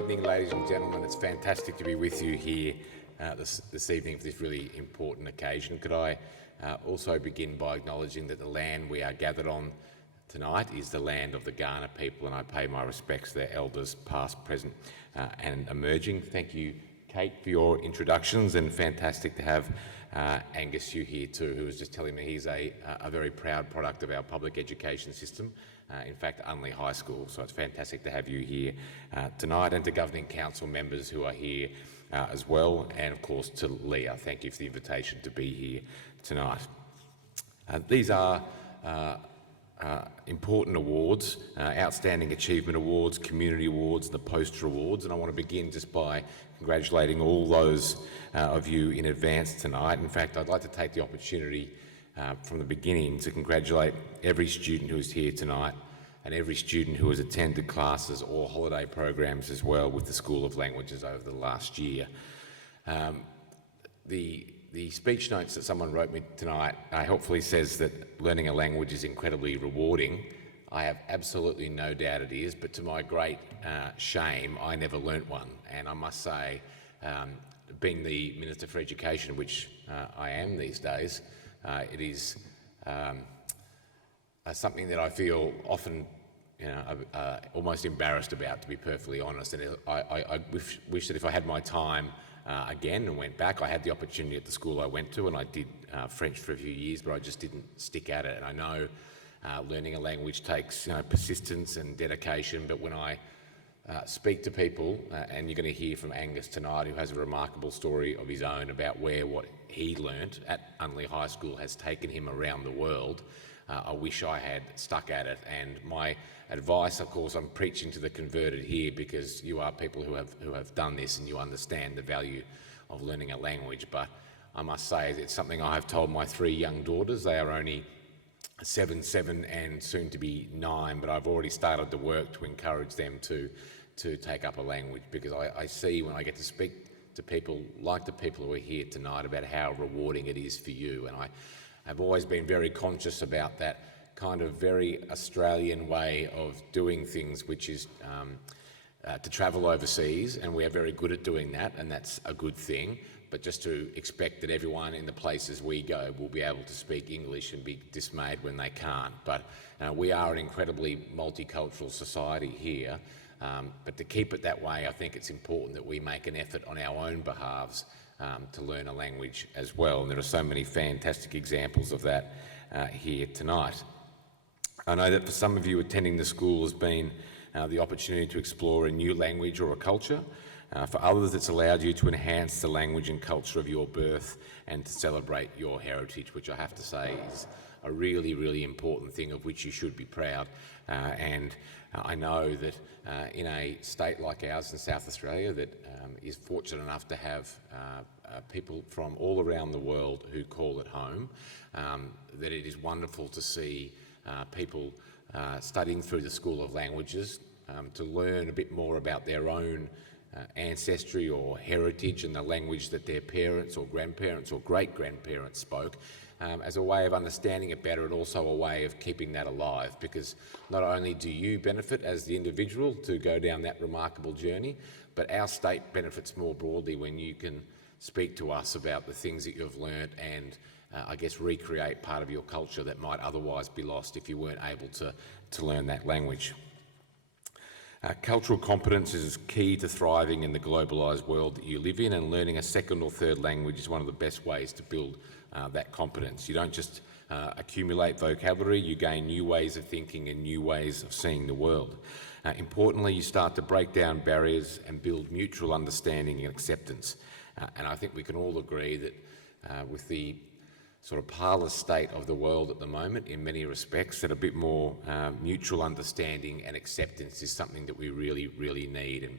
evening, ladies and gentlemen. It's fantastic to be with you here this evening for this really important occasion. Could I also begin by acknowledging that the land we are gathered on tonight is the land of the Kaurna people, and I pay my respects to their elders, past, present and emerging. Thank you, Kate, for your introductions, and fantastic to have Angus Hugh here too, who was just telling me he's a very proud product of our public education system. In fact, Unley High School. So it's fantastic to have you here tonight, and to Governing Council members who are here as well, and of course to Leah. Thank you for the invitation to be here tonight. These are important awards, Outstanding Achievement Awards, Community Awards, and the Poster Awards, and I want to begin just by congratulating all those of you in advance tonight. In fact, I'd like to take the opportunity from the beginning to congratulate every student who is here tonight and every student who has attended classes or holiday programs as well with the School of Languages over the last year. The speech notes that someone wrote me tonight helpfully says that learning a language is incredibly rewarding. I have absolutely no doubt it is, but to my great shame, I never learnt one. And I must say, being the Minister for Education, which I am these days, it is something that I feel often, almost embarrassed about, to be perfectly honest. And I wish that if I had my time again and went back, I had the opportunity at the school I went to, and I did French for a few years, but I just didn't stick at it. And I know learning a language takes persistence and dedication, but when I speak to people, and you're going to hear from Angus tonight, who has a remarkable story of his own about where what he learnt at Unley High School has taken him around the world. I wish I had stuck at it, and my advice, of course, I'm preaching to the converted here, because you are people who have done this and you understand the value of learning a language. But I must say it's something I have told my 3 young daughters. They are only 7, and soon to be 9, but I've already started the work to encourage them to take up a language, because I see when I get to speak to people like the people who are here tonight about how rewarding it is for you. And I've always been very conscious about that kind of very Australian way of doing things, which is to travel overseas, and we are very good at doing that, and that's a good thing. But just to expect that everyone in the places we go will be able to speak English and be dismayed when they can't. But we are an incredibly multicultural society here. But to keep it that way, I think it's important that we make an effort on our own behalves to learn a language as well. And there are so many fantastic examples of that here tonight. I know that for some of you, attending the school has been the opportunity to explore a new language or a culture. For others, it's allowed you to enhance the language and culture of your birth and to celebrate your heritage, which I have to say is a really, really important thing of which you should be proud. And I know that in a state like ours in South Australia that is fortunate enough to have people from all around the world who call it home, that it is wonderful to see people studying through the School of Languages to learn a bit more about their own ancestry or heritage and the language that their parents or grandparents or great-grandparents spoke, as a way of understanding it better, and also a way of keeping that alive, because not only do you benefit as the individual to go down that remarkable journey, but our state benefits more broadly when you can speak to us about the things that you've learnt and I guess recreate part of your culture that might otherwise be lost if you weren't able to learn that language. Cultural competence is key to thriving in the globalised world that you live in, and learning a second or third language is one of the best ways to build that competence. You don't just accumulate vocabulary, you gain new ways of thinking and new ways of seeing the world. Importantly, you start to break down barriers and build mutual understanding and acceptance. And I think we can all agree that with the sort of parlous state of the world at the moment, in many respects, that a bit more mutual understanding and acceptance is something that we really, really need. And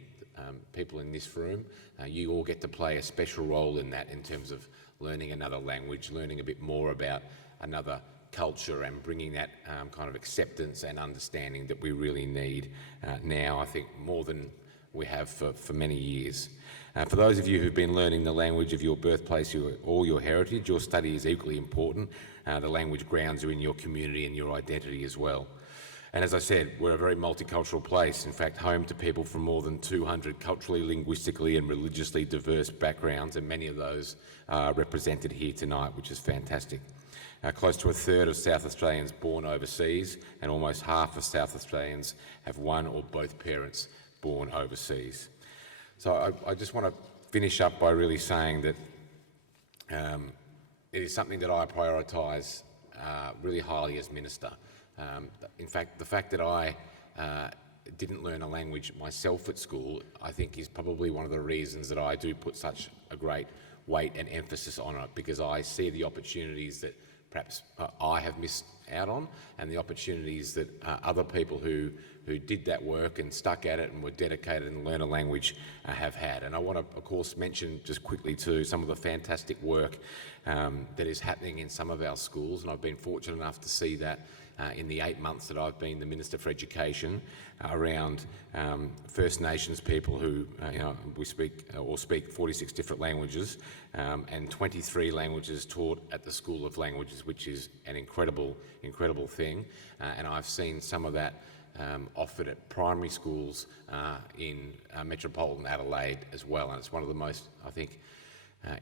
people in this room, you all get to play a special role in that, in terms of learning another language, learning a bit more about another culture, and bringing that kind of acceptance and understanding that we really need now, I think, more than we have for many years. For those of you who've been learning the language of your birthplace or your heritage, your study is equally important. The language grounds you in your community and your identity as well. And as I said, we're a very multicultural place, in fact, home to people from more than 200 culturally, linguistically and religiously diverse backgrounds, and many of those are represented here tonight, which is fantastic. Close to a third of South Australians born overseas, and almost half of South Australians have one or both parents born overseas. So I just want to finish up by really saying that it is something that I prioritise really highly as Minister. In fact, the fact that I didn't learn a language myself at school, I think is probably one of the reasons that I do put such a great weight and emphasis on it, because I see the opportunities that perhaps I have missed out on, and the opportunities that other people who did that work and stuck at it and were dedicated and learned a language have had. And I want to, of course, mention just quickly too some of the fantastic work that is happening in some of our schools, and I've been fortunate enough to see that in the 8 months that I've been the Minister for Education, around First Nations people who we speak 46 different languages, and 23 languages taught at the School of Languages, which is an incredible thing. And I've seen some of that offered at primary schools in metropolitan Adelaide as well, and it's one of the most, I think,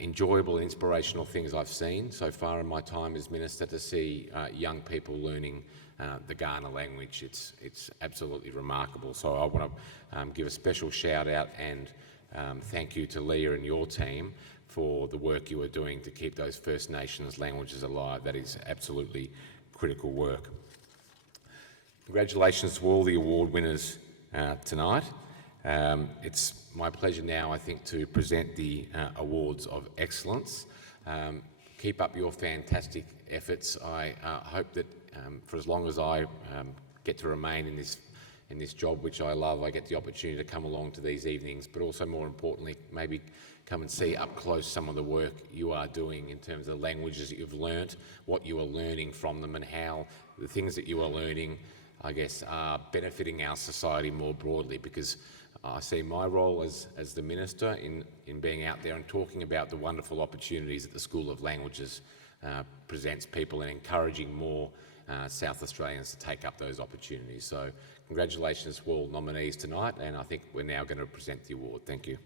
enjoyable and inspirational things I've seen so far in my time as Minister, to see young people learning the Kaurna language. It's absolutely remarkable. So I want to give a special shout out and thank you to Leah and your team for the work you are doing to keep those First Nations languages alive. That is absolutely critical work. Congratulations to all the award winners tonight. It's my pleasure now, I think, to present the Awards of Excellence. Keep up your fantastic efforts. I hope that for as long as I get to remain in this job, which I love, I get the opportunity to come along to these evenings, but also more importantly, maybe come and see up close some of the work you are doing in terms of the languages that you've learnt, what you are learning from them, and how the things that you are learning, I guess, are benefiting our society more broadly, because I see my role as the Minister in being out there and talking about the wonderful opportunities that the School of Languages presents people, and encouraging more South Australians to take up those opportunities. So congratulations to all nominees tonight, and I think we're now going to present the award. Thank you.